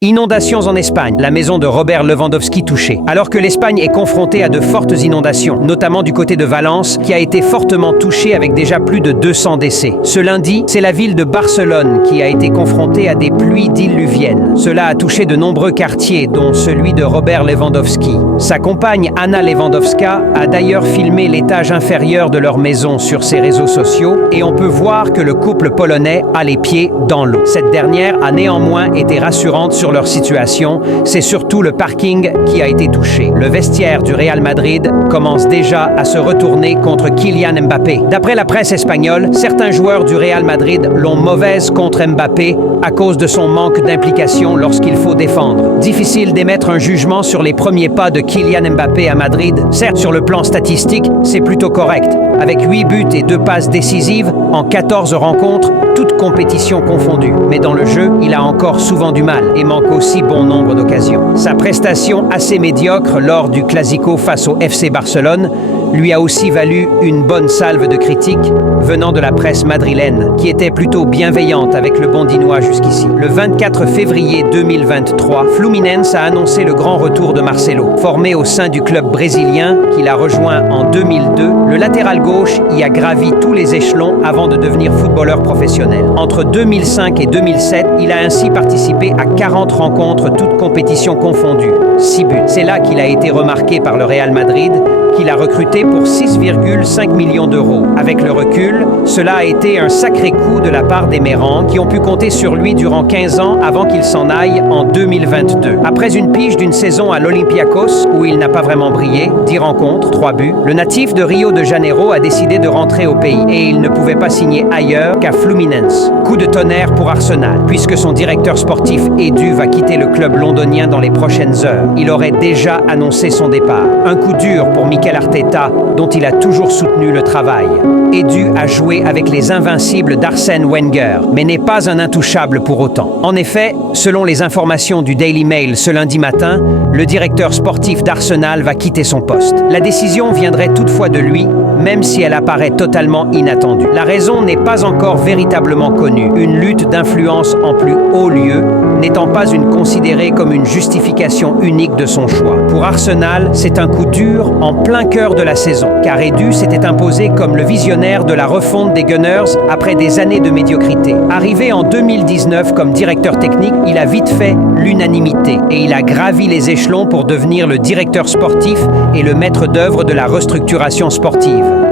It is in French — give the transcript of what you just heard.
Inondations en Espagne, la maison de Robert Lewandowski touchée. Alors que l'Espagne est confrontée à de fortes inondations, notamment du côté de Valence, qui a été fortement touchée avec déjà plus de 200 décès. Ce lundi, c'est la ville de Barcelone qui a été confrontée à des pluies diluviennes. Cela a touché de nombreux quartiers, dont celui de Robert Lewandowski. Sa compagne Anna Lewandowska a d'ailleurs filmé l'étage inférieur de leur maison sur ses réseaux sociaux et on peut voir que le couple polonais a les pieds dans l'eau. Cette dernière a néanmoins été rassurante sur leur situation, c'est surtout le parking qui a été touché. Le vestiaire du Real Madrid commence déjà à se retourner contre Kylian Mbappé. D'après la presse espagnole, certains joueurs du Real Madrid l'ont mauvaise contre Mbappé à cause de son manque d'implication lorsqu'il faut défendre. Difficile d'émettre un jugement sur les premiers pas de Kylian Mbappé à Madrid. Certes, sur le plan statistique, c'est plutôt correct. Avec 8 buts et 2 passes décisives en 14 rencontres, toutes compétitions confondues. Mais dans le jeu, il a encore souvent du mal et manque aussi bon nombre d'occasions. Sa prestation assez médiocre lors du Clasico face au FC Barcelone lui a aussi valu une bonne salve de critiques venant de la presse madrilène, qui était plutôt bienveillante avec le Bondinois jusqu'ici. Le 24 février 2023, Fluminense a annoncé le grand retour de Marcelo. Formé au sein du club brésilien qu'il a rejoint en 2002, le latéral gauche y a gravi tous les échelons avant de devenir footballeur professionnel. Entre 2005 et 2007, il a ainsi participé à 40 rencontres, toutes compétitions confondues. 6 buts. C'est là qu'il a été remarqué par le Real Madrid, qu'il a recruté pour 6,5 millions d'euros. Avec le recul, cela a été un sacré coup de la part des Mérans qui ont pu compter sur lui durant 15 ans avant qu'il s'en aille en 2022. Après une pige d'une saison à l'Olympiakos où il n'a pas vraiment brillé, 10 rencontres, 3 buts, le natif de Rio de Janeiro a décidé de rentrer au pays et il ne pouvait pas signer ailleurs qu'à Fluminense. Coup de tonnerre pour Arsenal, puisque son directeur sportif Edu va quitter le club londonien dans les prochaines heures. Il aurait déjà annoncé son départ. Un coup dur pour Mikel Arteta, dont il a toujours soutenu le travail. Edu a joué avec les invincibles d'Arsène Wenger, mais n'est pas un intouchable pour autant. En effet, selon les informations du Daily Mail ce lundi matin, le directeur sportif d'Arsenal va quitter son poste. La décision viendrait toutefois de lui, même si elle apparaît totalement inattendue. La raison n'est pas encore véritablement connue, une lutte d'influence en plus haut lieu n'étant pas considérée comme une justification unique de son choix. Pour Arsenal, c'est un coup dur en plein cœur de la saison, car Edu s'était imposé comme le visionnaire de la refonte des Gunners après des années de médiocrité. Arrivé en 2019 comme directeur technique, il a vite fait l'unanimité et il a gravi les échelons pour devenir le directeur sportif et le maître d'œuvre de la restructuration sportive.